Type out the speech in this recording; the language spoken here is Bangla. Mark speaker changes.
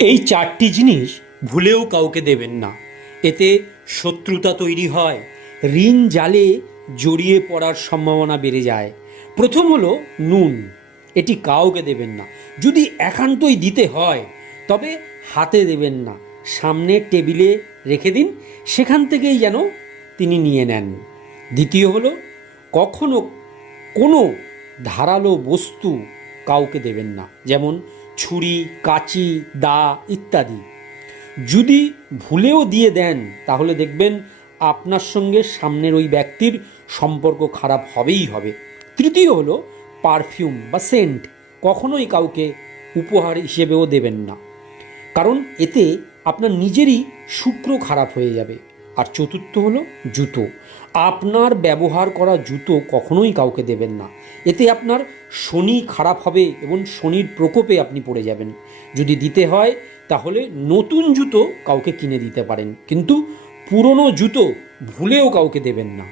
Speaker 1: এই চারটি জিনিস ভুলেও কাউকে দেবেন না। এতে শত্রুতা তৈরি হয়, ঋণ জালে জড়িয়ে পড়ার সম্ভাবনা বেড়ে যায়। প্রথম হলো নুন, এটি কাউকে দেবেন না। যদি একান্তই দিতে হয়, তবে হাতে দেবেন না। সামনে টেবিলে রেখে দিন, সেখান থেকেই যেন তিনি নিয়ে নেন। দ্বিতীয় হলো, কখনো কোনো ধারালো বস্তু কাউকে দেবেন না। যেমন ছুরি, কাঁচি, দা ইত্যাদি। যদি ভুলেও দিয়ে দেন, তাহলে দেখবেন আপনার সঙ্গে সামনের ওই ব্যক্তির সম্পর্ক খারাপ হবেই হবে। তৃতীয় হলো পারফিউম বা সেন্ট কখনোই কাউকে উপহার হিসেবেও দেবেন না। কারণ এতে আপনার নিজেরই শুক্র খারাপ হয়ে যাবে। আর চতুর্থ হলো জুতো। আপনার ব্যবহার করা জুতো কখনোই কাউকে দেবেন না। এতে আপনার শনি খারাপ হবে এবং শনির প্রকোপে আপনি পড়ে যাবেন। যদি দিতে হয়, তাহলে নতুন জুতো কাউকে কিনে দিতে পারেন। কিন্তু পুরনো জুতো ভুলেও কাউকে দেবেন না।